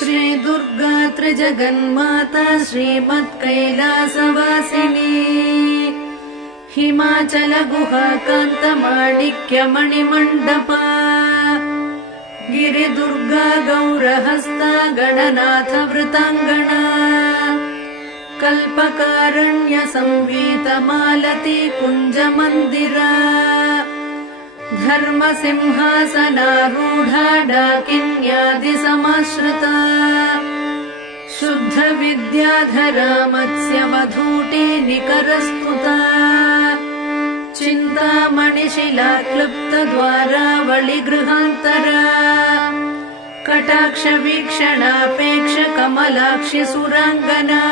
श्री दुर्गा त्रिजगन्माता श्रीमत्कैलासवासिनी हिमाचल गुहा कांत माणिक्य मणिमण्डपा गिरिदुर्गा गौरहस्ता गणनाथ वृतांगना कल्पकारण्य संवीत मालती कुंज मंदिरा धर्म सिंहासनारूढ़ा डाकिन्यादि समाश्रिता शुद्ध विद्याधरा मत्स्य वधूटी निकरस्तुता चिंतामणिशिला क्लुप्त द्वारावळि गृहांतरा कटाक्ष वीक्षणापेक्ष कमलाक्षि सुरांगना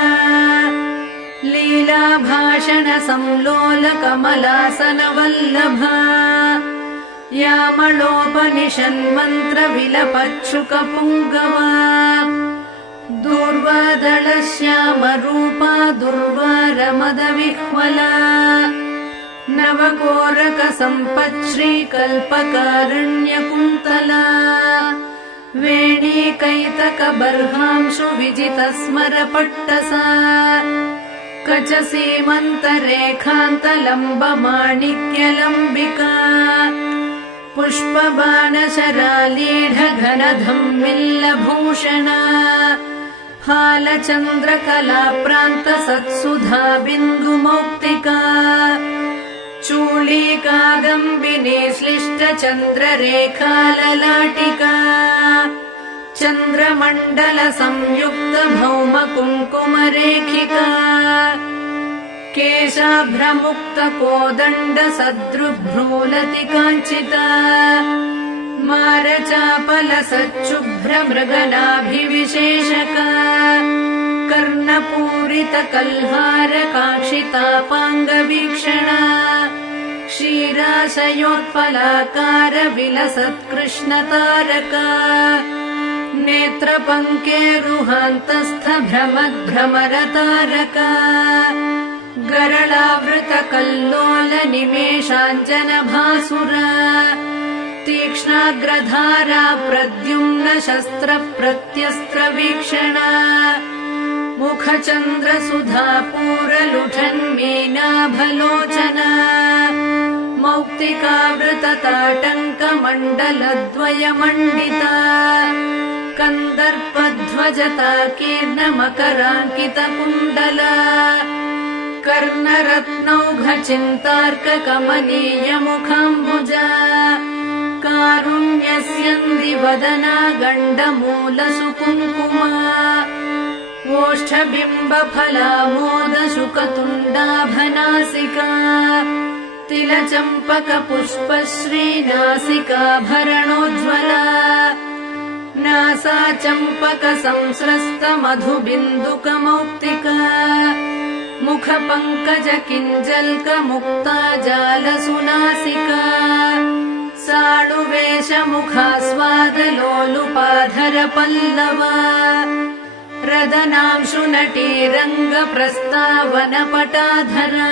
लीला भाषण संलोल कमलासन वल्लभा यामलोपनिषन्मन्त्र विलपच्छुक पुङ्गवा दूर्वादल श्याम रूपा दुर्वार मद विह्वला नवकोरक सम्पच्छ्री कल्पकारण्य कुन्तला वेणी कैतक बर्हांशु विजित स्मर पट्टसा कच सीमन्त रेखान्त लम्ब माणिक्य लम्बिका पुष्पबाण शरालीढ घन धम्मिल्ल भूषणा फालचन्द्र कला प्रान्त सत्सुधा बिन्दु मौक्तिका चूली कादम्बिनी श्लिष्ट चन्द्र रेखा ललाटिका चन्द्रमण्डल संयुक्त भौम कुङ्कुम रेखिका केशाभ्रमुक्त कोदण्ड सदृभ्रूलति काञ्चिता मारचापल सच्छुभ्र मृगनाभिविशेषका कर्णपूरित कल्हार काङ्क्षितापाङ्गवीक्षणा क्षीराशयोत्पलाकार विलसत्कृष्णतारका नेत्रपङ्केरुहान्तस्थ भ्रमद्भ्रमरतारका गरलावृत कल्लोल निमेषाञ्जन भासुरा तीक्ष्णाग्रधारा प्रद्युम्न शस्त्र प्रत्यस्त्र वीक्षणा मुखचन्द्र सुधा पूरलुठन्मीनाभलोचना मौक्तिकावृत ताटङ्क मण्डलद्वय मण्डिता कन्दर्पध्वजता कीर्ण मकराङ्कित कुण्डला कर्णरत्नौघ चिन्तार्क कमनीय मुखाम्बुजा कारुण्यस्यन्दि वदना गण्डमूल सुकुङ्कुमा ओष्ठबिम्ब फलामोद शुकतुण्डाभनासिका तिलचम्पक पुष्पश्री नासिकाभरणोज्ज्वला नासा चम्पक संस्रस्त मधुबिन्दुक मौक्तिका मुख पंकज किञ्जल्क मुक्ता जाल सुनासिका साडुवेश मुखास्वाद लोलुपाधर पल्लवा रदनांशु नटी रंग प्रस्तावन पटाधरा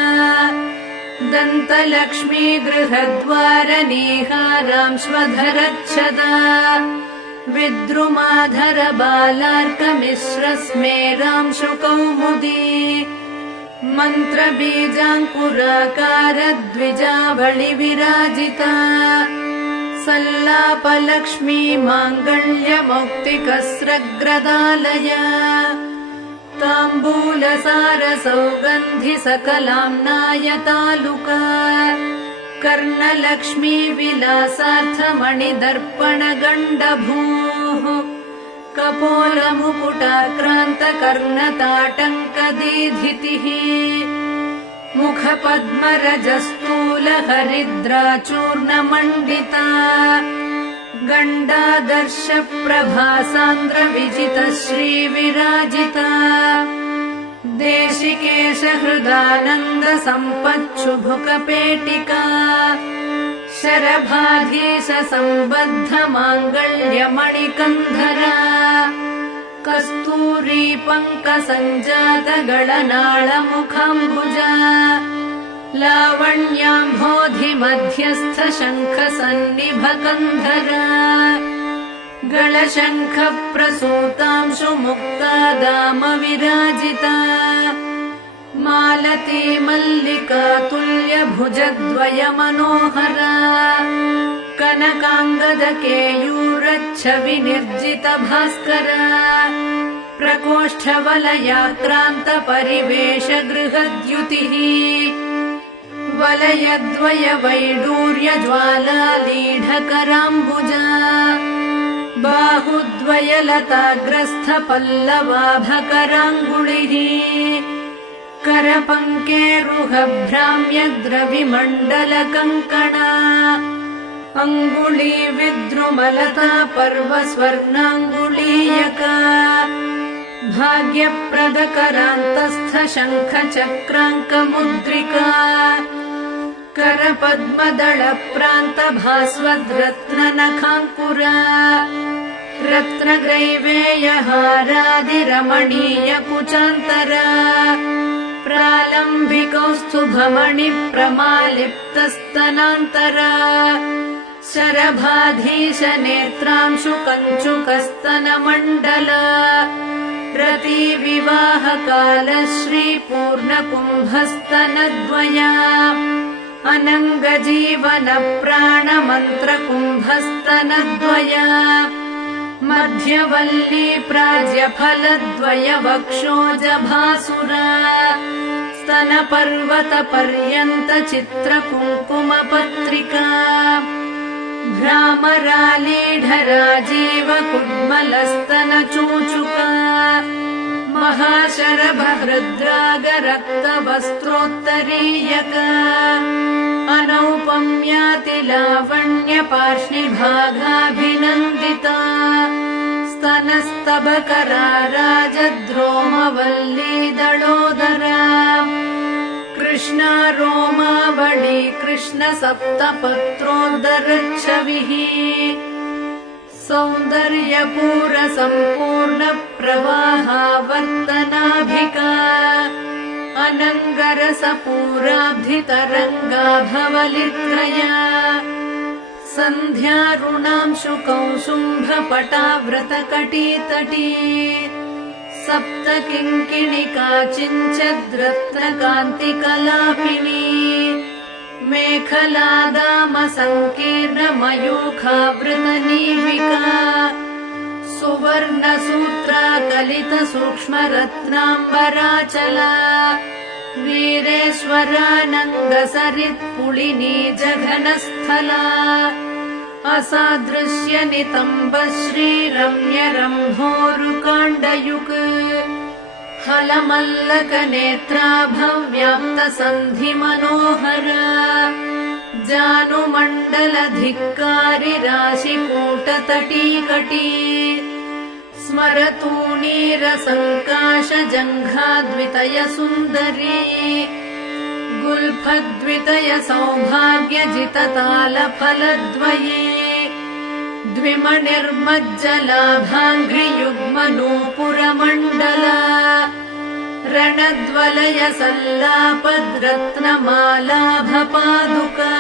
दन्तलक्ष्मी गृहद्वार नीहारांश्वधरच्छदा विद्रुमाधर बालार्क मिश्र स्मेरांशु कौमुदी मंत्र बीजांकुराकार द्विजावळि विराजिता सल्लाप लक्ष्मी मांगल्य मौक्तिकस्रग्रदालया तांबूल सार सौगंधि सकलाम्नाय तालुका कर्णलक्ष्मी विलासार्थ मणिदर्पण गण्डभूः कपोल मुकुटाक्रान्त कर्णताटङ्क दीधितिः मुख पद्मरजस्थूल हरिद्राचूर्ण मण्डिता गण्डादर्श प्रभासान्द्र विजित श्री विराजिता देशिकेश हृदानन्द सम्पच्छुभुक पेटिका शरभाधीश सम्बद्ध माङ्गल्य मणिकन्धरा कस्तूरी पङ्क सञ्जात गळनाळ मुखाम्बुजा लावण्याम्भोधि मध्यस्थ शङ्ख सन्निभ कन्धरा गलशङ्ख प्रसूतांशु मुक्ता दाम विराजिता मालती मल्लिका तुल्य भुजद्वय मनोहरा कनकाङ्गद केयूरच्छवि निर्जित भास्करा प्रकोष्ठवलयाक्रान्त परिवेश गृहद्युतिः वलयद्वय वैडूर्य ज्वालालीढकराम्बुजा बाहुद्वय लताग्रस्थ पल्लवाभकराङ्गुलिः करपङ्केरुहभ्राम्य द्रविमण्डल कङ्कणा अङ्गुली विद्रुमलता पर्व स्वर्णाङ्गुलीयका भाग्यप्रदकरान्तस्थ शङ्ख चक्राङ्कमुद्रिका करपद्मदळ प्रान्त भास्वद्रत्न नखाङ्कुरा रत्नग्रैवेयहारादिरमणीय कुचान्तरा प्रालम्बिकौस्तुभमणि प्रमालिप्तस्तनान्तरा शरभाधीश नेत्रांशु कञ्चुकस्तनमण्डल रति विवाहकाल श्रीपूर्णकुम्भस्तनद्वया अनङ्गजीवन प्राणमन्त्रकुम्भस्तनद्वया मध्यवल्ली प्राज्यफलद्वय वक्षोजभासुरा स्तनपर्वत पर्यन्त चित्रकुङ्कुमपत्रिका भ्रामरालीढराजीव कुड्मलस्तनचूचुका महाशरभहृद्रागरक्तवस्त्रोत्तरीयका अनौपम्याति लावण्य पार्ष्णिभागाभिनन्दिता स्तनस्तबकरा राजद्रोमवल्लीदळोदरा कृष्णा रोमावळी कृष्ण सप्तपत्रोदरच्छविः सौन्दर्यपूर सम्पूर्ण प्रवाहावर्तनाभिका अनङ्गरसपूराब्धितरङ्गाभवलित्रया सन्ध्यारुणांशु कौसुम्भपटाव्रतकटीतटी सप्त किङ्किणिका चिञ्चद्रत्नकान्तिकलापिनी मेखलादाम सङ्कीर्ण मयूखावृतनीविका सुवर्णसूत्रा कलित सूक्ष्मरत्नाम्बराचला वीरेश्वरानङ्गसरित्पुलिनी जघनस्थला असादृश्य नितम्ब श्रीरम्य रम्भोरुकाण्डयुक् हलमल्लक नेत्रा भव्याप्त सन्धि मनोहरा जानुमण्डलधिक्कारि राशिकूटतटीकटी स्मरतूणीरसङ्काश जङ्घाद्वितय सुन्दरी गुल्फद्वितय सौभाग्यजिततालफलद्वये द्विमणिर्मज्जलाभाङ्घ्रियुग्मनूपुरमण्डला रणद्वलय सल्लापद्रत्नमालाभपादुका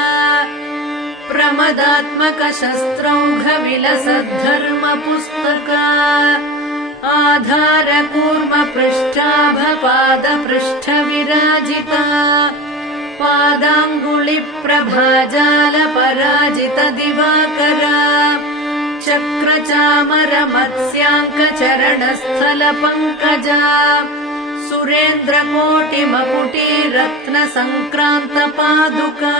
प्रमदात्मक शस्त्रौघविलसद्धर्मपुस्तका आधारकूर्म पृष्ठाभपादपृष्ठ विराजिता पादाङ्गुलिप्रभाजाल पराजित दिवाकरा चक्रचामर मत्स्याङ्क चरणस्थल पङ्कजा सुरेन्द्रकोटिमकुटी रत्न सङ्क्रान्त पादुका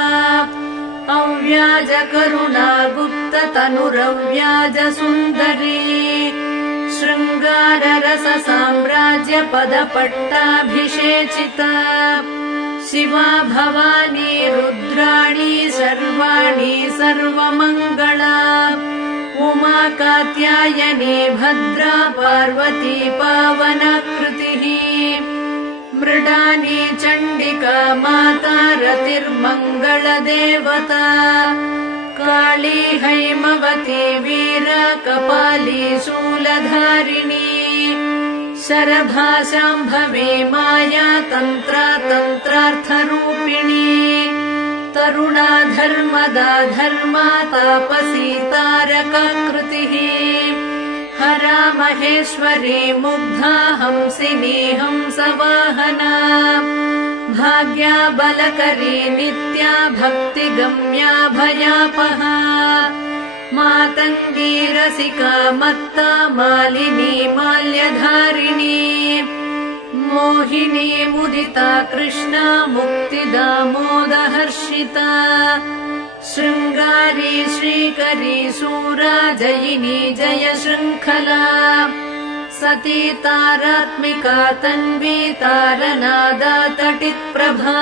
अव्याज करुणा गुप्त तनुरव्याज सुन्दरी शृङ्गार रस साम्राज्य पद पट्टाभिषेचिता शिवा भवानी रुद्राणी सर्वाणि सर्वमङ्गला उमा कात्यायनी भद्रा पार्वती पावनाकृतिः मृडानी चण्डिका माता रतिर्मङ्गलदेवता काली हैमवती वीरा कपाली शूलधारिणी शरभाशाम्भवी माया तन्त्रार्थरूपिणी करुणा धर्मदा धर्मा तापसी तारकाकृतिः हरा महेश्वरी मुग्धा हंसिनी हंसवाहना भाग्या बलकरी नित्या भक्तिगम्या भयापहा मातङ्गी रसिका मत्ता मालिनी माल्यधारिणी मोहिनी मुदिता कृष्णा मुक्तिदा मोदहर्षिता शृङ्गारी श्रीकरी शूरा जयिनी जय शृङ्खला सती तारात्मिका तन्वी तारनादा तटित्प्रभा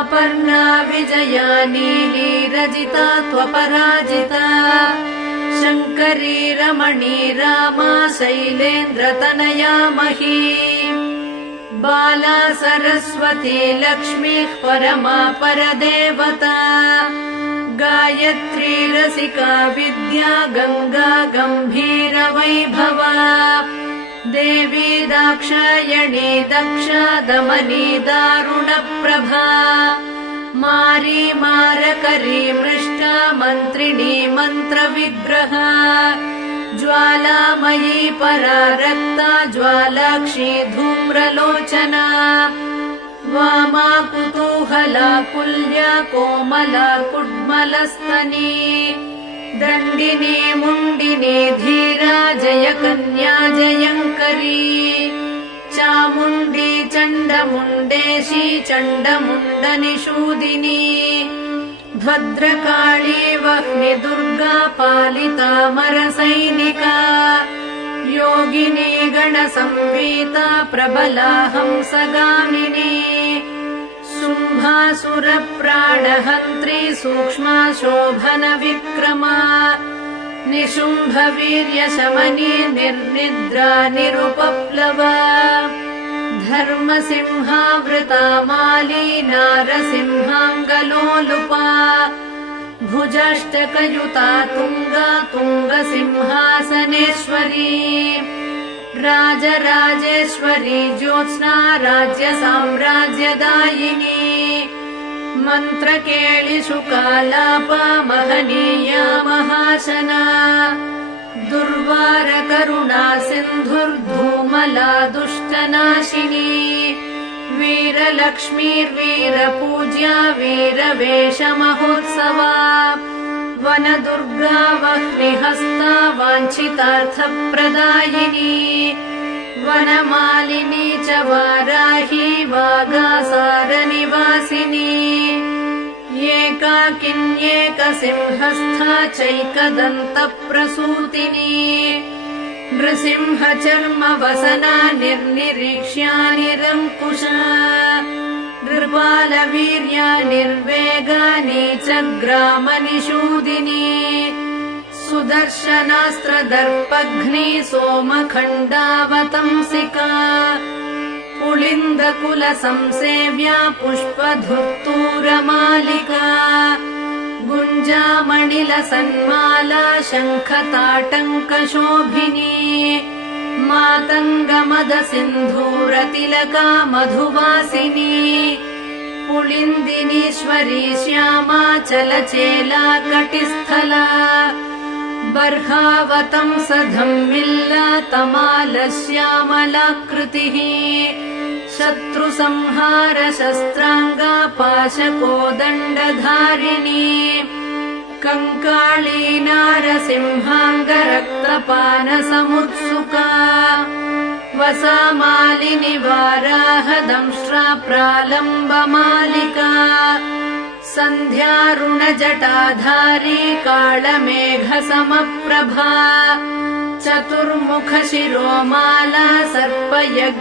अपर्णा विजया नीली रजिता त्वपराजिता शङ्करी रमणी रामा शैलेन्द्रतनया मही बाला सरस्वती लक्ष्मीः परमा परदेवता गायत्री रसिका विद्या गङ्गा गम्भीरवैभवा देवी दाक्षायणी दक्षा दमनी दारुणप्रभा मारी मारकरी मृष्टा मन्त्रिणी मन्त्रविग्रहा ज्वालामयी परा रक्ता ज्वालाक्षी धूम्रलोचना वामा कुतूहला कुल्या कोमला कुड्मलस्तनी दण्डिनी मुण्डिनी धीरा जयकन्या जयङ्करी चामुण्डी चण्डमुण्डेशी चण्डमुण्डनिषूदिनी भद्रकाली वह्नि दुर्गा पालिता मरसैनिका योगिनी गणसंवीता प्रबला हंसगामिनी शुम्भासुरप्राणहन्त्री सूक्ष्मा शोभनविक्रमा निशुम्भवीर्यशमनी निर्निद्रा निरुपप्लवा धर्मसिंहावृता माली नारसिंहाङ्गलोलुपा भुजाष्टकयुता तुङ्गा तुङ्गसिंहासनेश्वरी राजराजेश्वरी ज्योत्स्ना राज्यसाम्राज्यदायिनी मन्त्रकेलिशुकालापा महनीया महाशना दुर्वारकरुणा सिन्धुर्धूमला दुष्टनाशिनी वीरलक्ष्मीर्वीरपूज्या वीरवेषमहोत्सवा वनदुर्गा वह्निहस्ता वाञ्छितार्थप्रदायिनी वनमालिनी च वाराही वागासारनिवासिनी एकाकिन्येकसिंहस्था चैकदन्तप्रसूतिनी नृसिंहचर्मवसना निर्निरीक्ष्या निरङ्कुशा नृपालवीर्या निर्वेगानी च ग्रामनिषूदिनी सुदर्शनास्त्रदर्पघ्नी सोमखण्डावतंसिका पुलिन्दकुलसंसेव्या पुष्पधुत्तूरमालिका गुञ्जामणिलसन्माला शङ्खताटङ्कशोभिनी मातङ्गमदसिन्धूरतिलका मधुवासिनी पुलिन्दिनीश्वरी श्यामा चलचेला कटिस्थला बर्हावतंसधम्मिल्ला तमालश्यामलाकृतिः शत्रुसंहार शस्त्राङ्गा पाशकोदण्डधारिणी कङ्काळी नारसिंहाङ्गरक्तपानसमुत्सुका वसामालिनि वाराहदंष्ट्रा प्रालम्बमालिका सन्ध्यारुणजटाधारी कालमेघसमप्रभा चतुर्मुखशिरोमाला सर्पयज्ञोपवीतिनी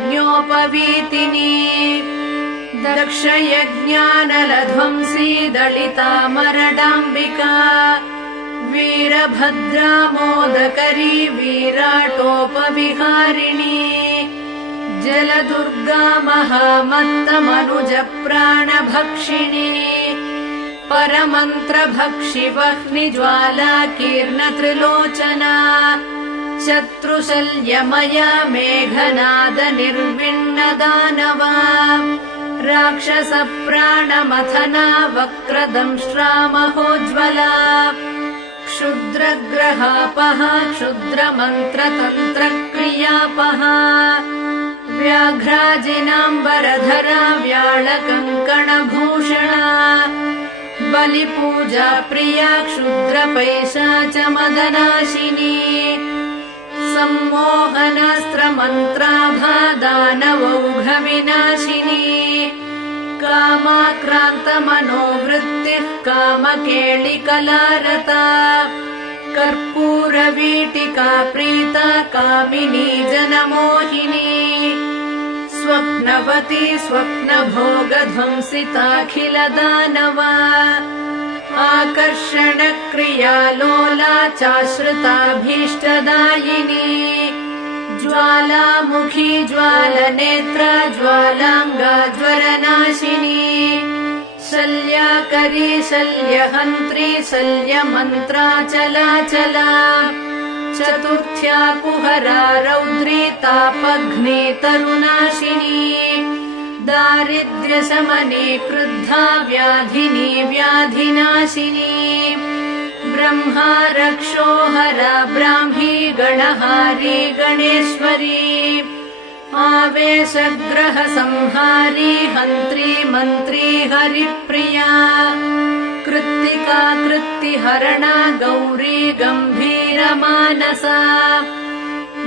दक्षयज्ञानलध्वंसी दलितामरडाम्बिका वीरभद्रा मोदकरी विराटोपविहारिणी जलदुर्गा महामत्तमनुजप्राणभक्षिणी परमन्त्रभक्षि वह्निज्वाला कीर्णत्रिलोचना शत्रुशल्यमया मेघनाद निर्विण्णदानवा राक्षसप्राणमथना वक्रदंष्ट्रामहोज्ज्वला क्षुद्रग्रहापहा क्षुद्रमन्त्रतन्त्रक्रियापहा व्याघ्राजिनाम्बरधरा व्याळकङ्कणभूषणा बलिपूजा प्रिया क्षुद्रपैशाचमदनाशिनी सम्मोहनास्त्रमन्त्राभा दानवौघविनाशिनी कामाक्रान्तमनोवृत्तिः कामकेलिकलारता कर्पूरवीटिका प्रीता कामिनी जनमोहिनी स्वप्नवती स्वप्नभोगध्वंसिताखिलदानवा आकर्षणक्रियालोला चाश्रिताभीष्टदायिनी ज्वालामुखी ज्वालनेत्रा ज्वालाङ्गा ज्वरनाशिनी शल्यकरी शल्यहन्त्री शल्यमन्त्राचलाचला चतुर्थ्या कुहरा रौद्री तापघ्नी तरुनाशिनी दारिद्र्यशमने क्रुद्धा व्याधिनी व्याधिनाशिनी ब्रह्मा रक्षोहरा ब्राह्मी गणहारी गणेश्वरी आवेशग्रहसंहारी हन्त्री मन्त्री हरिप्रिया कृत्तिका कृत्तिहरणा गौरी गम्भीरमानसा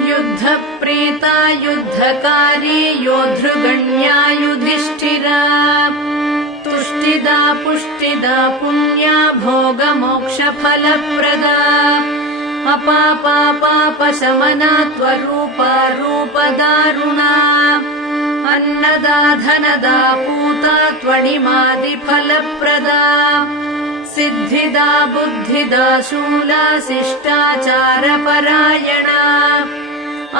युद्धप्रीता युद्धकारी योद्धृगण्या युधिष्ठिरा तुष्टिदा पुष्टिदा पुण्या भोगमोक्षफलप्रदा अपापापापशमना त्वरूपा रूपदारुणा अन्नदा धनदा पूता त्वणिमादिफलप्रदा सिद्धिदा बुद्धिदा शूला शिष्टाचारपरायणा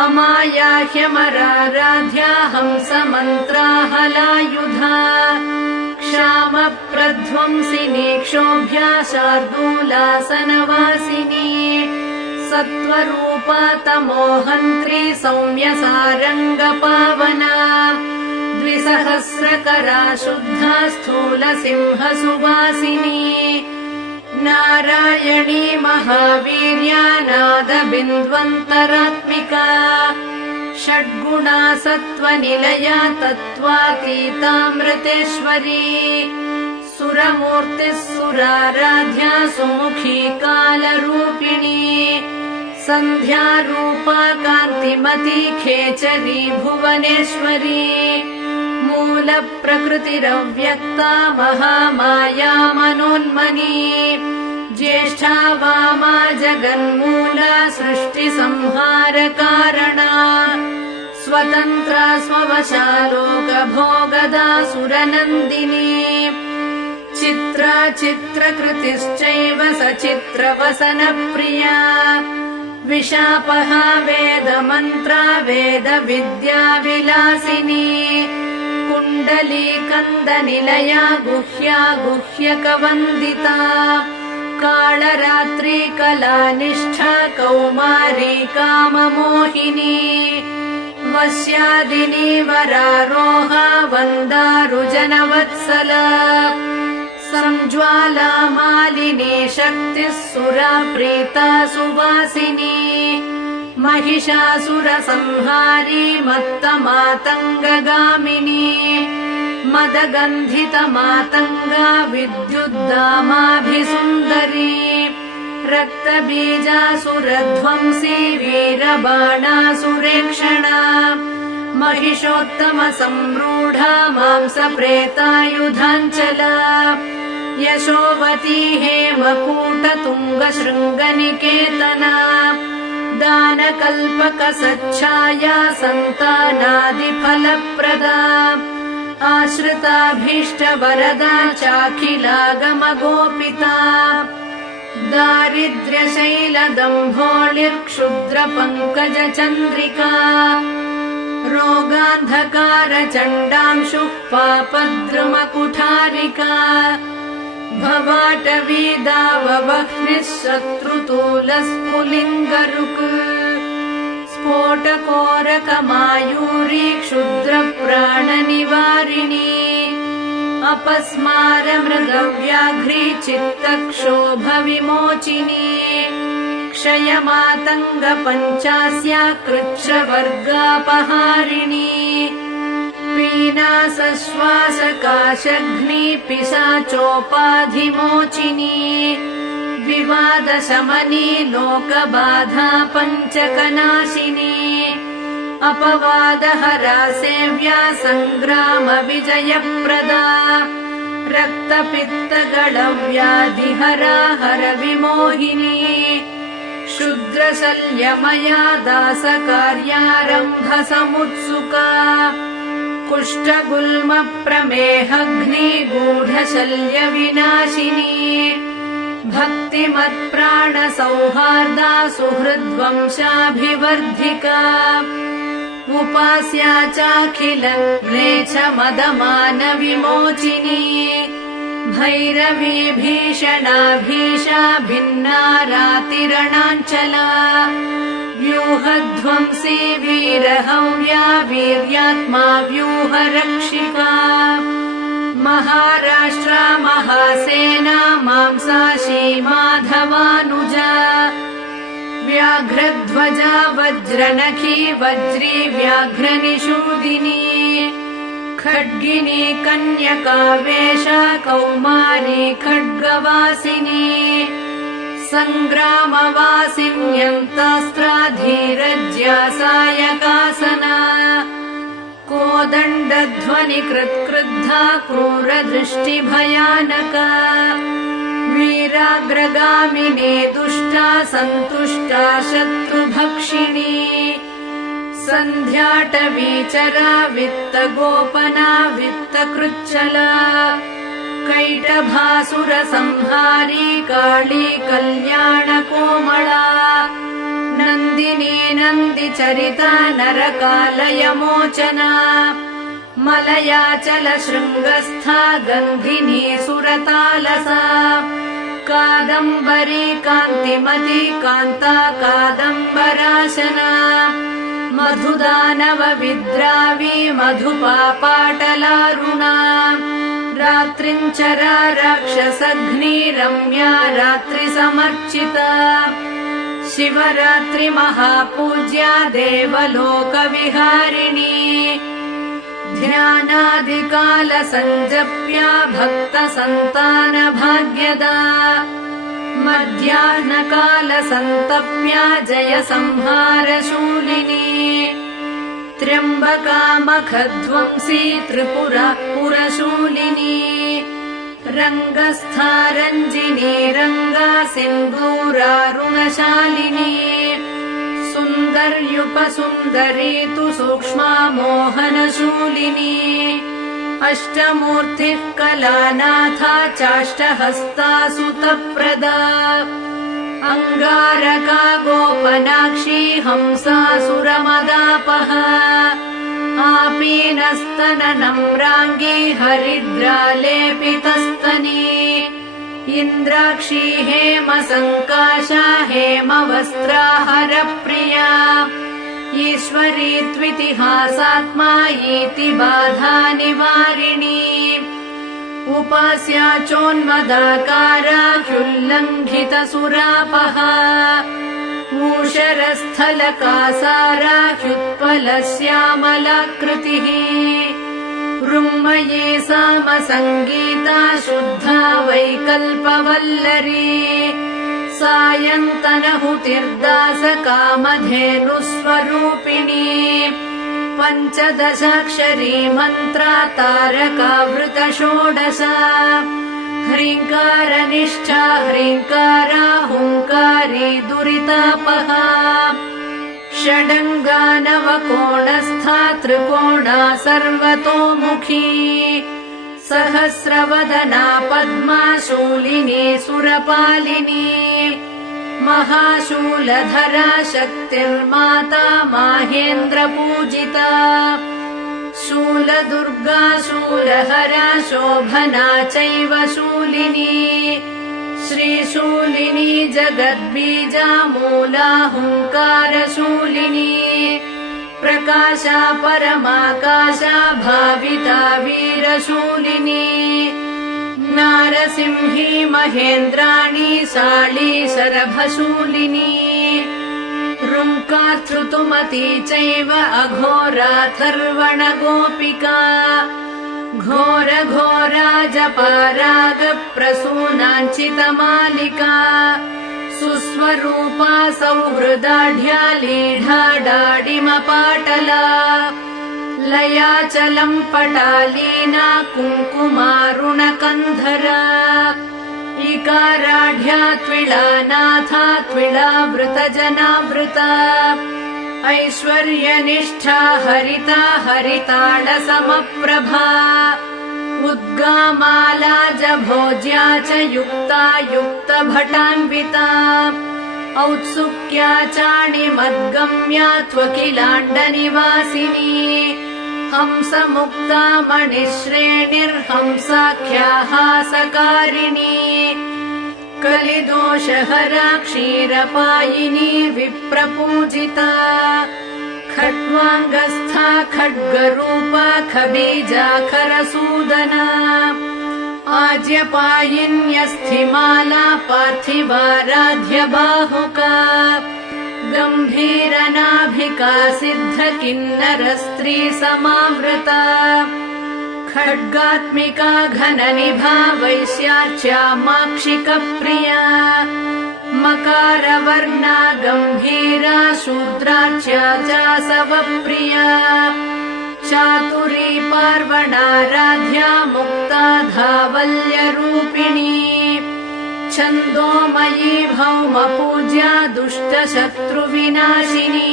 अमाया ह्यमराराध्या हंसमन्त्राहलायुधा क्षामप्रध्वंसिनी क्षोभ्या शार्दूलासनवासिनी सत्त्वरूपा तमोहन्त्री सौम्यसारङ्गपावना द्विसहस्रकरा शुद्धा स्थूलसिंहसुवासिनी नारायणी महावीर्या नादबिन्द्वन्तरात्मिका षड्गुणा सत्त्वनिलया तत्त्वातीतामृतेश्वरी सुरमूर्तिः सुराराध्या सुमुखी कालरूपिणी सन्ध्यारूपा कान्तिमती खेचरी भुवनेश्वरी मूलप्रकृतिरव्यक्ता महामाया मनोन्मनी ज्येष्ठा वामा जगन्मूला सृष्टिसंहारकारणा स्वतन्त्रा स्ववशालोकभोगदा सुरनन्दिनी चित्रा चित्रकृतिश्चैव सचित्रवसनप्रिया विशापहा वेदमन्त्रा वेदविद्याविलासिनी कुण्डलीकन्दनिलया गुह्या गुह्यकवन्दिता कालरात्रि कलानिष्ठा कौमारी काममोहिनी वस्यादिनी वरारोहा वन्दारुजनवत्सला संज्वाला मालिनी शक्तिः सुरा प्रीता सुवासिनी महिषासुरसंहारी मत्तमातङ्गगामिनी मदगन्धितमातङ्गा विद्युद्दामाभिसुन्दरी रक्तबीजासुरध्वंसी वीरबाणासुरेक्षणा महिषोत्तमसम्रूढा मांसप्रेतायुधाञ्चला यशोवती हेमकूटतुङ्गशृङ्गनिकेतना दानकल्पकसच्छाया सन्तानादिफलप्रदा आश्रिताभीष्टवरदा चाखिलागमगोपिता दारिद्र्यशैलदम्भोळिर्क्षुद्रपङ्कजचन्द्रिका रोगान्धकारचण्डांशुः पापद्रुमकुठारिका भवाटवीदाववह्निः शत्रुतूलस्फुलिङ्गरुक् स्फोटकोरकमायूरी क्षुद्रप्राणनिवारिणी अपस्मारमृगव्याघ्री चित्तक्षोभविमोचिनी क्षयमातङ्गपञ्चास्या कृच्छ्रवर्गापहारिणी पीनासश्वासकाशघ्नी पिशाचोपाधिमोचिनी विवादशमनी लोकबाधा पञ्चकनाशिनी अपवादहरा सेव्या सङ्ग्रामविजयप्रदा रक्तपित्तगळव्याधिहरा हरविमोहिनी क्षुद्रशल्यमया दासकार्यारम्भसमुत्सुका कुष्ठगुल्मप्रमेहघ्नी गूढशल्यविनाशिनी भक्तिमत्प्राणसौहार्दा सुहृद्वंशाभिवर्धिका उपास्या चाखिलम्लेच्छमदमानविमोचिनी भैरवी भीषणाभीषा भिन्ना रातिरणाञ्चला व्यूहध्वंसी वीरहव्या वीर्यात्मा व्यूहरक्षिका महाराष्ट्रा महासेना मांसाशी माधवानुजा व्याघ्रध्वजा वज्रनखी वज्री व्याघ्रनिषूदिनी खड्गिनी कन्यकावेशा कौमारी खड्गवासिनी सङ्ग्रामवासिन्यन्तास्त्रा धीरज्या सायकासना कोदण्डध्वनिकृत्क्रुद्धा क्रूरदृष्टिभयानका वीराग्रगामिनी दुष्टा सन्तुष्टा शत्रुभक्षिणी सन्ध्याटवीचरा वित्तगोपना वित्तकृच्छला कैटभासुरसंहारी काली कल्याणकोमला नन्दिनी नन्दिचरिता नरकालयमोचना मलयाचलशृङ्गस्था गन्धिनी सुरतालसा कादम्बरी कान्तिमती कान्ता कादम्बराशना मधुदानवविद्रावी मधुपापाटलारुणा रात्रिञ्चरा राक्षसघ्नी रम्या रात्रिसमर्चिता शिवरात्रि महापूज्या देवलोकविहारिणी ध्यानादिकालसञ्जप्या भक्तसन्तानभाग्यदा मध्याह्नकालसन्तप्या जयसंहारशूलिनी त्र्यम्बकामखध्वंसी त्रिपुरा पुरशूलिनी रङ्गस्था रञ्जिनी रङ्गा सिन्दूरारुणशालिनी सुन्दर्युपसुन्दरी तु सूक्ष्मा मोहनशूलिनी अष्टमूर्तिः कलानाथा चाष्टहस्ता सुतप्रदा अङ्गारका गोपनाक्षी हंसासुरमदापहा आपीनस्तननम्राङ्गी हरिद्रालेपितस्तनी इन्द्राक्षी हेमसङ्काशा हेमवस्त्रा हरप्रिया ईश्वरी त्वितिहासात्मा इति बाधानिवारिणी उपास्या चोन्मदाकारा ह्युल्लङ्घितसुरापहा ऊषरस्थलकासारा ह्युत्पलश्यामलाकृतिः ऋङ्मयी सामसङ्गीता शुद्धा वैकल्पवल्लरी सायन्तनहुतिर्दासकामधेनुस्वरूपिणी पञ्चदशाक्षरी मन्त्रा तारकावृतषोडशा ह्रीङ्कारनिष्ठा ह्रीङ्कारा हुङ्कारी दुरितापहा षडङ्गानवकोणस्था त्रिकोणा सर्वतोमुखी सहस्रवदना पद्मा शूलिनी सुरपालिनी महाशूलधरा शक्तिर्माता माहेन्द्रपूजिता शूलदुर्गा शूलहरा शोभना चैव शूलिनी श्रीशूलिनी जगद्बीजा मूला हुङ्कारशूलिनी प्रकाशा परमाकाशा भाविता वीरशूलिनी नारसिंही महेन्द्राणी साळी शरभशूलिनी रुङ्काश्रुतुमती चैव अघोराथर्वण गोपिका घोर घोरा जपाराग प्रसूनाञ्चितमालिका सुस्वरूपा सौहृदाढ्या लीढाडाडिमपाटला लयाचलं पटालीना कुङ्कुमारुणकन्धरा इकाराढ्या त्विळानाथा त्विळावृतजनावृता ऐश्वर्यनिष्ठा हरिता हरिताळसमप्रभा उद्गामाला जभोज्या च युक्ता युक्तभटान्विता औत्सुक्या चाणिमद्गम्या त्वकिलाण्डनिवासिनी हंसमुक्ता मणिश्रेणिर्हंसाख्या हासकारिणी कलिदोषहरा क्षीरपायिनी विप्रपूजिता खड्वाङ्गस्था खड्गरूपा खबीजाखरसूदना आज्यपायिन्यस्थिमाला पार्थिवाराध्य बाहुका गम्भीरनाभिका सिद्धकिन्नरस्त्री समावृता खड्गात्मिका घननिभा वैश्यार्च्या माक्षिकप्रिया मकारवर्णा गम्भीरा शूद्रार्च्या चासवप्रिया चातुरी पार्वणाराध्या मुक्ता धावल्यरूपिणी छन्दोमयी भौमपूज्या दुष्टशत्रुविनाशिनी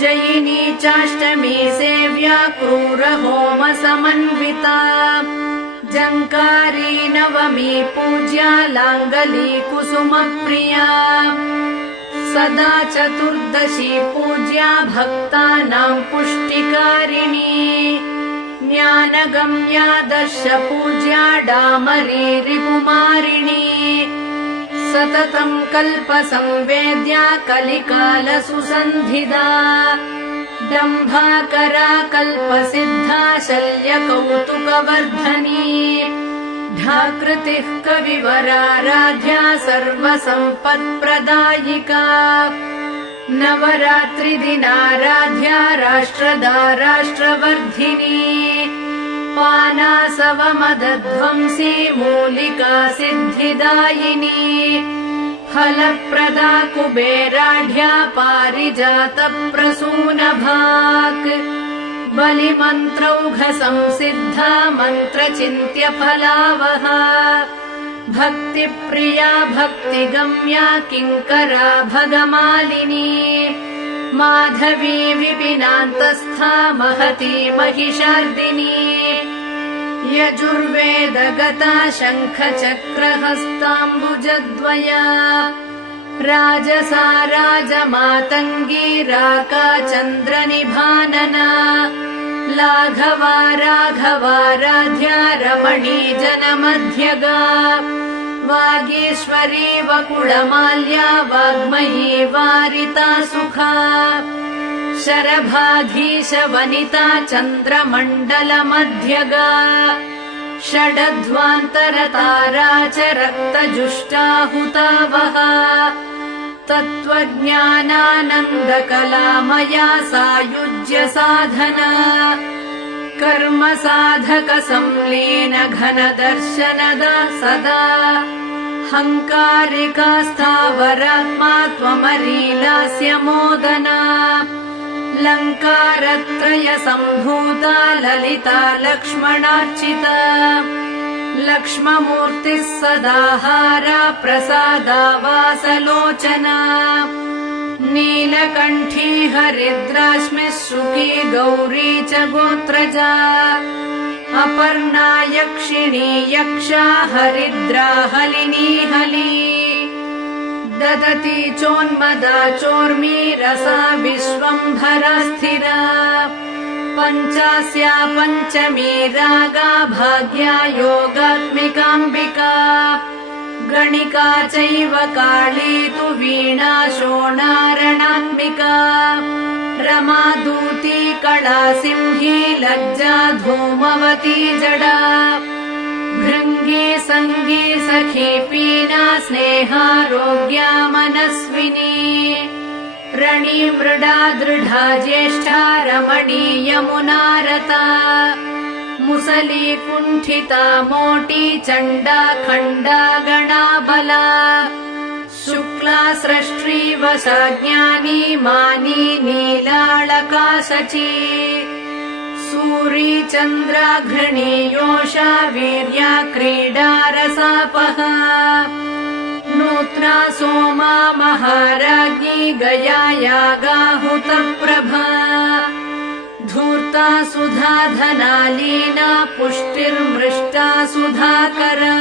जयिनी चाष्टमी सेव्या क्रूरहोमसमन्विता जङ्कारी नवमी पूज्या लाङ्गली कुसुमप्रिया सदा चतुर्दशी पूज्या भक्तानां पुष्टिकारिणी ज्ञानगम्या दश पूज्या डामरी रिपुमारिणी सततं कल्पसंवेद्या कलिकालसुसन्धिदा डम्भाकरा कल्पसिद्धा शल्यकौतुकवर्धनी ढाकृतिः कविवराराध्या सर्वसम्पत्प्रदायिका नवरात्रिदिनाराध्या राष्ट्रदा राष्ट्रवर्धिनी पानासवमदध्वंसी मूलिका सिद्धिदायिनी फलप्रदा कुबेराढ्या पारिजातप्रसूनभाक् बलिमन्त्रौघसंसिद्धा मन्त्रचिन्त्यफलावहा भक्तिप्रिया भक्तिगम्या किङ्करा भगमालिनी माधवी विपिनान्तस्था महती महिषार्दिनी यजुर्वेदगता शङ्खचक्रहस्ताम्बुजद्वया राजसा राजमातङ्गी राका चन्द्रनिभानना लाघवा राघवाराध्या रमणी जनमध्यगा वागीश्वरी वकुळमाल्या वाग्मयी वारिता सुखा शरभाधीश वनिता चन्द्रमण्डलमध्यगा षडध्वान्तरतारा च रक्तजुष्टाहुतावहा तत्त्वज्ञानानन्दकलामया सायुज्य साधना कर्म साधक संलीन घनदर्शनदा सदा हङ्कारिका स्थावरात्मा त्वमरीलास्य मोदना लङ्कारत्रय सम्भूता ललिता लक्ष्मणार्चिता लक्ष्ममूर्तिः सदाहारा प्रसादा वासलोचना नीलकण्ठी हरिद्राश्मिः शुकी गौरी च गोत्रजा अपर्णा यक्षिणी यक्षा हरिद्रा हलिनी हली ददती चोन्मदा चोर्मी रसा विश्वम्भरा स्थिरा पञ्चास्या पञ्चमी रागा भाग्या योगात्मिकाम्बिका गणिका चैव काली तु वीणा शोणारणात्मिका रमादूती कला सिंही लज्जा धूमवती जडा भृङ्गी सङ्गी सखी पीना स्नेहारोग्या मनस्विनी ರಣಿ ಮೃಡಾ ದೃಢಾ ಜ್ಯೇಷ್ಠ ರಮಣೀ ಯಮುನಾರತಾ ಮುಸಲಿ ಕುಂಠಿತ ಮೋಟಿ ಚಂಡ ಖಂಡ ಗಣಾಬಲ ಶುಕ್ಲಾ ಸೃಷ್ಟಿ ವಸಾಜ್ಞಾನಿ ಮಾನಿ ನೀಲಾಳಕಾ ಶಚಿ ಸೂರಿ ಚಂದ್ರ ಘೃಣಿ ಯೋಷ ವೀರ್ಯ ಕ್ರೀಡಾ ರಸಾಪಹ नूत्रा सोमा महाराज्ञी गया यागाहुत प्रभा धूर्ता सुधा धनालीना पुष्टिर्मृष्टा सुधाकरा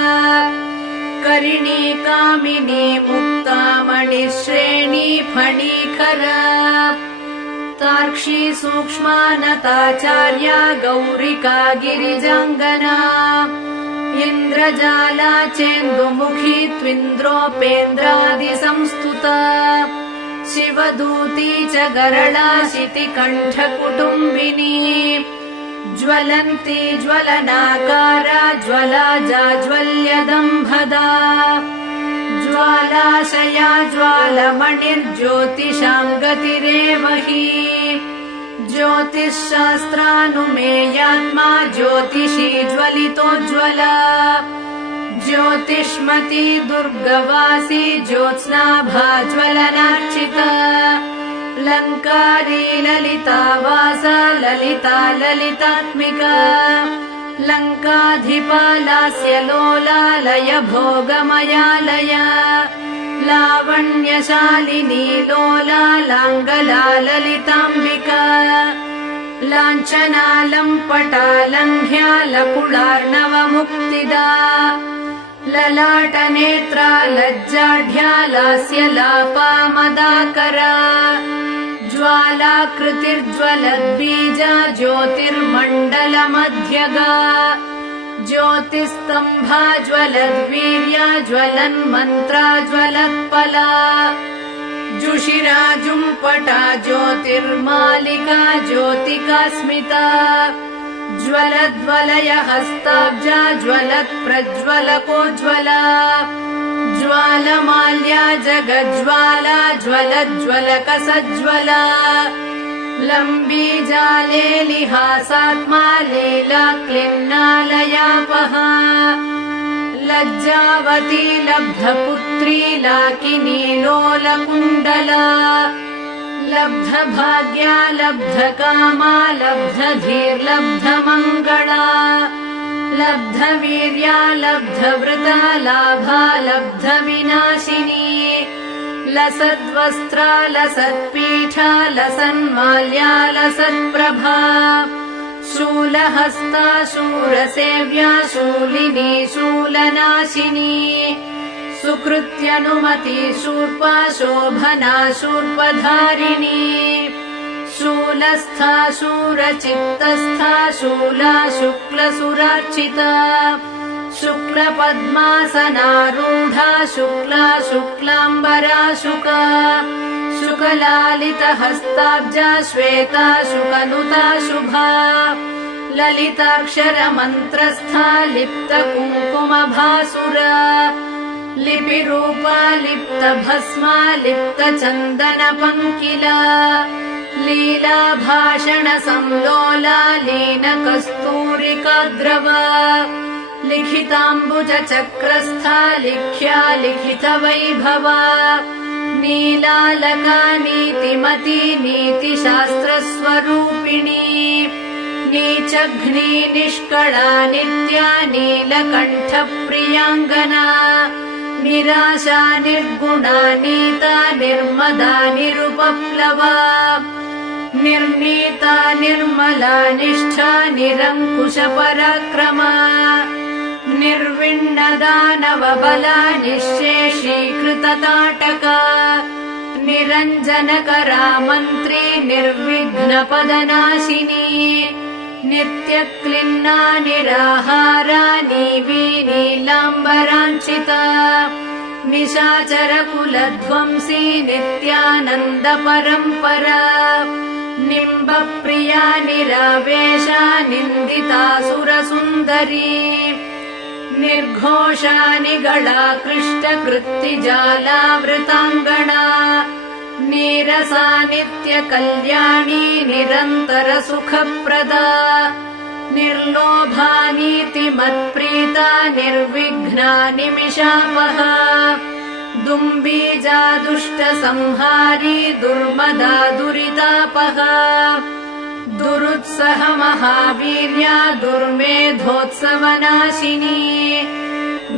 करिणी कामिनी मुक्ता मणिश्रेणी फणीखरा तार्क्षी सूक्ष्मानताचार्या गौरिका गिरिजाङ्गना इन्द्रजाला चेन्दुमुखी त्विन्द्रोपेन्द्रादिसंस्तुता शिवदूती च गरला शितिकण्ठकुटुम्बिनी ज्वलन्ती ज्वलनाकारा ज्वला जाज्वल्यदम्भदा ज्वालाशया ज्वालमणिर्ज्योतिषां गतिरेव हि ज्योतिःशास्त्रानुमेयात्मा ज्योतिषी ज्वलितोज्ज्वला ज्योतिष्मती दुर्गवासी ज्योत्स्नाभा ज्वलनार्चिता लङ्कारी ललितावासा ललिता ललितात्मिका लङ्काधिपा लास्यलोला लय भोगमयालया लावण्यशालिनी लोला लाङ्गला ललिताम्बिका लाञ्छना लम्पटा लङ्घ्या लकुलार्णवमुक्तिदा ललाटनेत्रा लज्जाढ्या लास्यलापा मदाकरा ज्वालाकृतिर्ज्वलद्बीजा ज्योतिर्मण्डलमध्यगा ज्योतिस्तम्भा ज्वलद्वीर्या ज्वलन्मन्त्रा ज्वलत्पला जुषिराजुम्पटा ज्योतिर्मालिका ज्योतिकास्मिता ज्वलद्वलयहस्ताब्जा ज्वलत्प्रज्वलकोज्ज्वला ज्वालमाल्या जगज्ज्वाला ज्वलज्ज्वलकसज्ज्वला लम्बीजाले लिहासात्मा लीला क्लिन्नालयापहा लज्जावती लब्धपुत्री लाकिनी लोलकुण्डला लब्धभाग्या लब्धकामा लब्धधीर्लब्धमङ्गला लब्धवीर्या लब्धवृता लाभा लब्धविनाशिनी लसद्वस्त्रा लसत्पीठा लसन्माल्या लसत्प्रभा शूलहस्ता शूरसेव्या शूलिनी शूलनाशिनी सुकृत्यनुमति शूर्पा शोभना शूर्पधारिणी शूलस्था शूरचित्तस्था शूला शुक्लसुरार्चिता शुक्लपद्मासनारूढा शुक्ला शुक्लाम्बरा शुका शुकलालितहस्ताब्जा श्वेता शुकनुता शुभा ललिताक्षरमन्त्रस्था लिप्तकुङ्कुमभासुरा लिपिरूपा लिप्तभस्मा लिप्तचन्दनपङ्किला लीलाभाषणसंलोला लीनकस्तूरिकाद्रवा लिखिताम्बुजचक्रस्था लिख्या लिखितवैभवा नीलालका नीतिमती नीतिशास्त्रस्वरूपिणी नीचघ्नी निष्कळा नित्या नीलकण्ठप्रियाङ्गना निराशा निर्गुणा नीता निर्मदा निरुपप्लवा निर्नीता निर्मला निष्ठा निरङ्कुशपराक्रमा निर्विण्णदानवबला निःशेषीकृतताटका निरञ्जनकरा मन्त्री निर्विघ्नपदनाशिनी नित्यक्लिन्ना निराहारा नीवी नीलाम्बराञ्चिता निशाचरकुलध्वंसी नित्यानन्दपरम्परा निम्बप्रिया निरावेशा निन्दितासुरसुन्दरी निर्घोषा निगला कृष्टकृत्तिजालावृताङ्गणा नीरसा नित्यकल्याणी निरन्तरसुखप्रदा निर्लोभा नीतिमत्प्रीता निर्विघ्ना निमिषापहा दुम्बीजा दुष्टसंहारी दुर्मदा दुरितापहा दुरुत्सह महावीर्या दुर्मेधोत्सवनाशिनी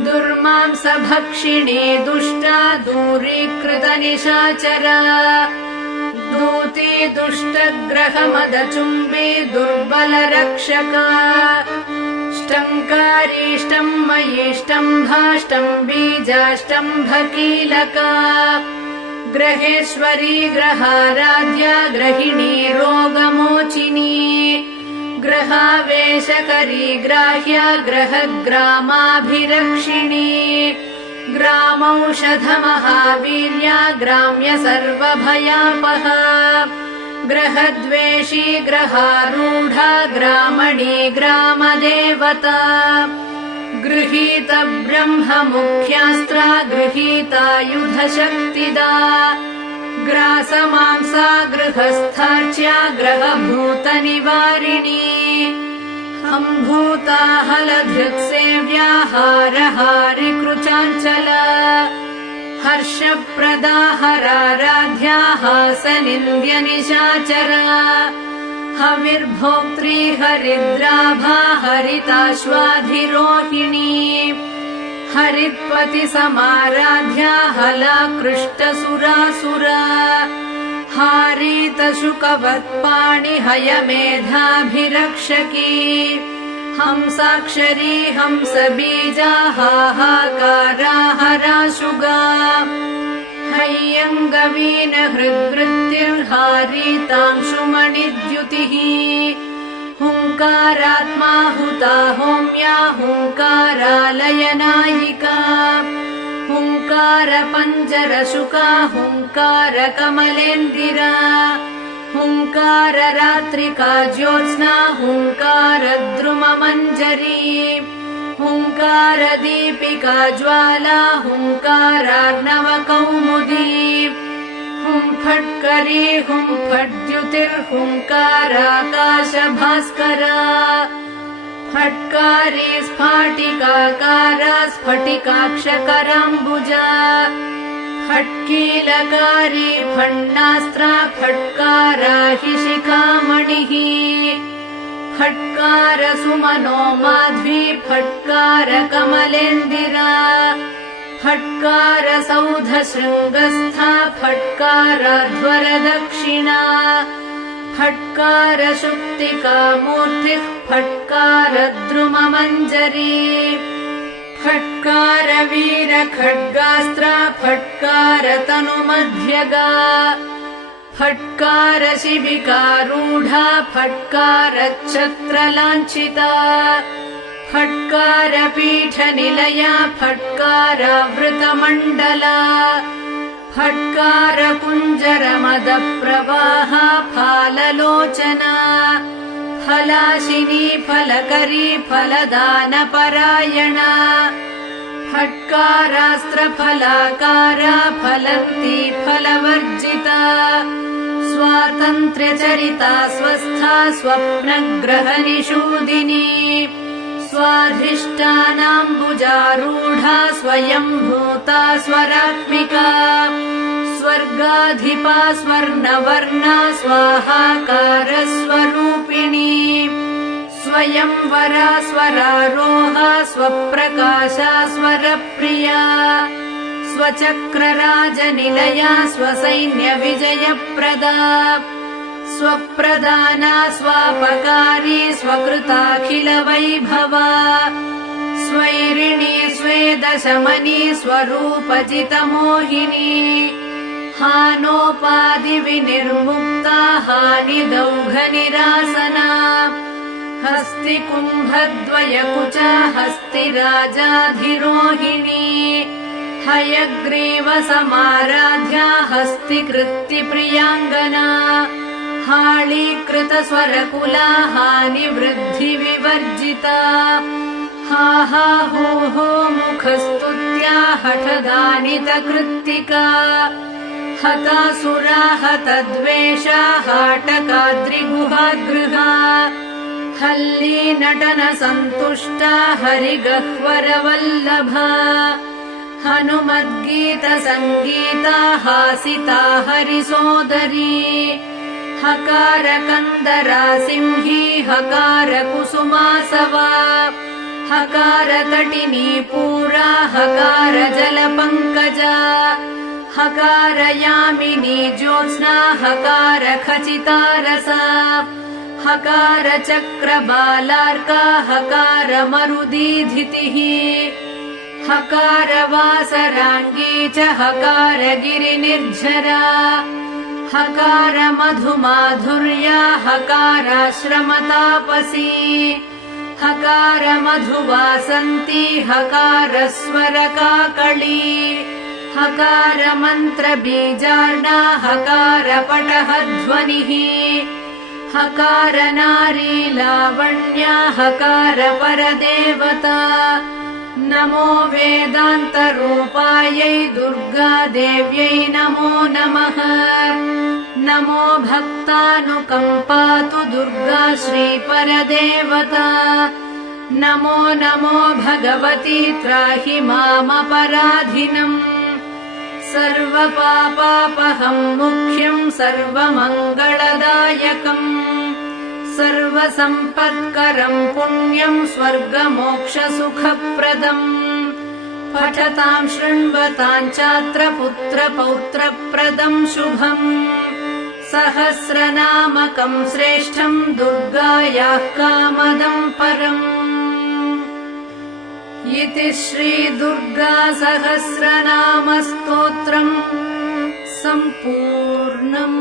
दुर्मांसभक्षिणी दुष्टा दूरीकृतनिशाचरा दूती दुष्टग्रहमदचुम्बी दुर्बलरक्षका ष्टम्कारीष्टम्मयीष्टम्भाष्टम्बीजाष्टम्भकीलका ग्रहेश्वरी ग्रहाराध्या ग्रहिणी रोगमोचिनी ग्रहावेशकरी ग्राह्या ग्रहग्रामाभिरक्षिणी ग्रामौषधमहावीर्या ग्राम्य सर्वभयापहा ग्रहद्वेषी ग्रहारूढा ग्रामणी ग्रामदेवता गृहीत ब्रह्ममुख्यास्त्रा गृहीतायुधशक्तिदा ग्रासमांसा गृहस्थार्च्या ग्रहभूतनिवारिणी हम्भूता हलधृत्सेव्या हारहारिकृचाञ्चला हर्षप्रदा हराराध्या हासनिन्द्यनिशाचरा हविर्भोक्त्री हरिद्राभा हरिताश्वाधिरोहिणी हरित्पतिसमाराध्या हलाकृष्टसुरासुरा हारीतशुकवत्पाणि हयमेधाभिरक्षकी हंसाक्षरी हंसबीजा हाहाकारा हराशुगा हैयङ्गवीन हृद्वृत्तिर्हारीतांशुमणिद्युतिः हुङ्कारात्मा हुता होम्या हुङ्कारालयनायिका हुङ्कारपञ्जरशुका हुङ्कारकमलेन्दिरा हुङ्काररात्रिका ज्योत्स्ना हुङ्कारद्रुममञ्जरी हुङ्कारदीपिका ज्वाला हुङ्कारार्णवकौमुदी हुंफट्करी हुंफट्द्युतिर्हुङ्काराकाशभास्करा फट्कारी स्फाटिकाकारा स्फटिकाक्षकराम्बुजा फट्कीलकारी फण्णास्त्रा फट्कारा हि शिखामणिः फट्कारसुमनो माध्वी फट्कारकमलेन्दिरा फट्कारसौधशृङ्गस्था फट्काराध्वरदक्षिणा फट्कारशुक्तिकामूर्तिः फट्कारद्रुममञ्जरी फट्कारवीरखड्गास्त्रा फट्कारतनुमध्यगा फट्कारशिबिकारूढा फट्कारच्छत्रलाञ्छिता फट्कारपीठनिलया फट्कारावृतमण्डला फट्कारकुञ्जरमदप्रवाहा फाललोचना फलाशिनी फलकरी फलदानपरायणा फट्कारास्त्रफलाकारा फलन्ती फलवर्जिता स्वातन्त्र्यचरिता स्वस्था स्वप्नग्रहनिषूदिनी स्वाधिष्ठानाम्बुजारूढा स्वयंभूता स्वरात्मिका स्वर्गाधिपा स्वर्णवर्णा स्वाहाकारस्वरूपिणी स्वयंवरा स्वरारोहा स्वप्रकाशा स्वरप्रिया स्वचक्रराजनिलया स्वसैन्यविजयप्रदा स्वप्रदाना स्वापकारी स्वकृताखिलवैभवा स्वैरिणी स्वेदशमनी स्वरूपजितमोहिनी हानोपाधिविनिर्मुक्ता हानिदौघनिरासना हस्तिकुम्भद्वयकुचा हस्तिराजाधिरोहिणी हयग्रीवसमाराध्या हस्तिकृत्तिप्रियाङ्गना हाळीकृतस्वरकुला हानिवृद्धिविवर्जिता हा हा हो हो मुखस्तुत्या हठदानितकृत्तिका हतासुरा हतद्वेषा हाटकाद्रिगुहागृहा हल्ली नटन सन्तुष्टा हरिगह्वरवल्लभा हनुमद्गीत सङ्गीता हासिता हरिसोदरी हकार कन्दरा सिंही हकार कुसुमासवा हकार तटिनी पूरा हकार जलपङ्कजा हकार यामिनी ज्योत्स्ना हकार खचितारसा हकार चक्रबालार्का हकार मरुदीधितिः हकार वासराङ्गी च हकार गिरिनिर्झरा हकार मधुमाधुर्या हकाराश्रमतापसी हकार मधुवासन्ती हकार स्वरकाकली हकार मन्त्रबीजार्णा हकार पटहध्वनिः हकार नारी लावण्या हकार परदेवता नमो वेदान्तरूपायै दुर्गादेव्यै नमो नमः नमो भक्तानुकम्पातु दुर्गा श्रीपरदेवता नमो नमो भगवती त्राहि मामपराधिनम् सर्वपापापहं मुख्यं सर्वमङ्गलदायकम् सर्वसम्पत्करं पुण्यं स्वर्गमोक्षसुखप्रदम् पठतां शृण्वतां चात्र पुत्रपौत्रप्रदं शुभम् सहस्रनामकं श्रेष्ठं दुर्गायाः कामदं परम् इति श्रीदुर्गा सहस्रनामस्तोत्रम् सम्पूर्णम्।